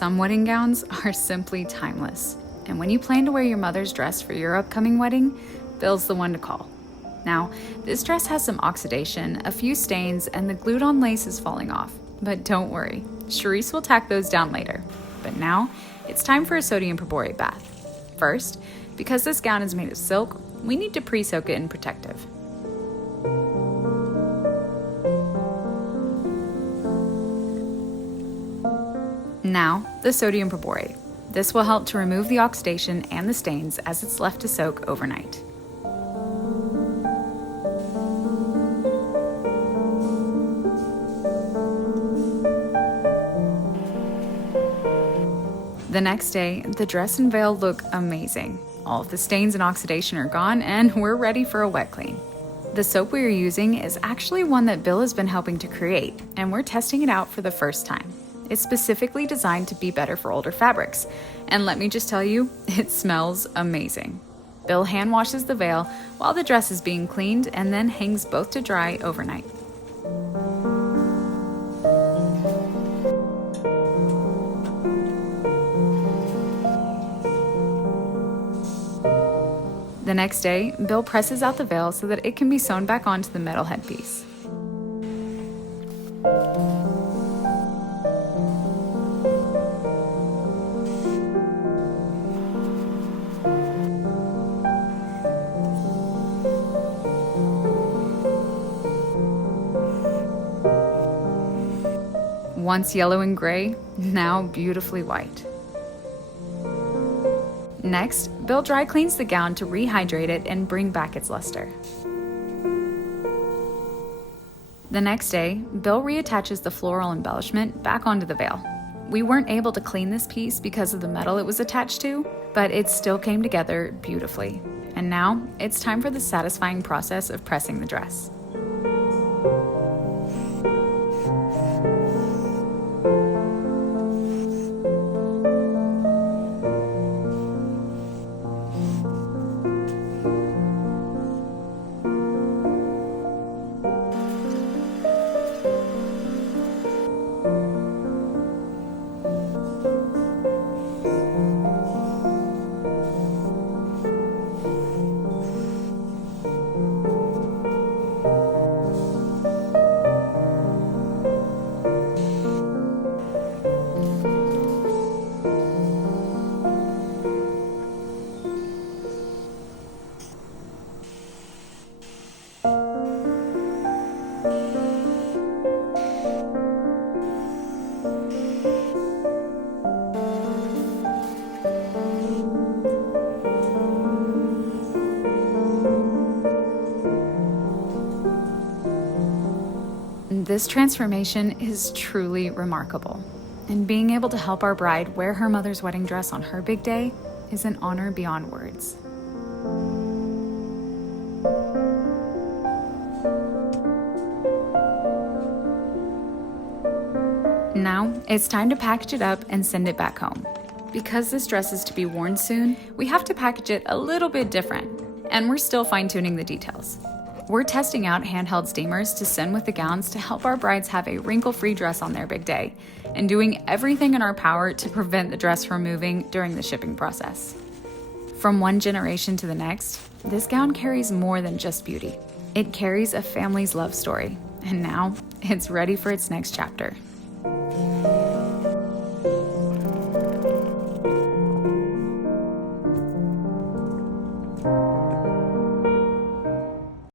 Some wedding gowns are simply timeless. And when you plan to wear your mother's dress for your upcoming wedding, Bill's the one to call. Now, this dress has some oxidation, a few stains, and the glued-on lace is falling off. But don't worry, Charisse will tack those down later. But now, it's time for a sodium perborate bath. First, because this gown is made of silk, we need to pre-soak it in protective. Now, the sodium perborate. This will help to remove the oxidation and the stains as it's left to soak overnight. The next day, the dress and veil look amazing. All of the stains and oxidation are gone, and we're ready for a wet clean. The soap we are using is actually one that Bill has been helping to create, and we're testing it out for the first time. It's specifically designed to be better for older fabrics, and let me just tell you, it smells amazing. Bill hand washes the veil while the dress is being cleaned and then hangs both to dry overnight. The next day, Bill presses out the veil so that it can be sewn back onto the metal headpiece. Once yellow and gray, now beautifully white. Next, Bill dry cleans the gown to rehydrate it and bring back its luster. The next day, Bill reattaches the floral embellishment back onto the veil. We weren't able to clean this piece because of the metal it was attached to, but it still came together beautifully. And now, it's time for the satisfying process of pressing the dress. This transformation is truly remarkable, and being able to help our bride wear her mother's wedding dress on her big day is an honor beyond words. Now, it's time to package it up and send it back home. Because this dress is to be worn soon, we have to package it a little bit different, and we're still fine-tuning the details. We're testing out handheld steamers to send with the gowns to help our brides have a wrinkle-free dress on their big day, and doing everything in our power to prevent the dress from moving during the shipping process. From one generation to the next, this gown carries more than just beauty. It carries a family's love story, and now it's ready for its next chapter.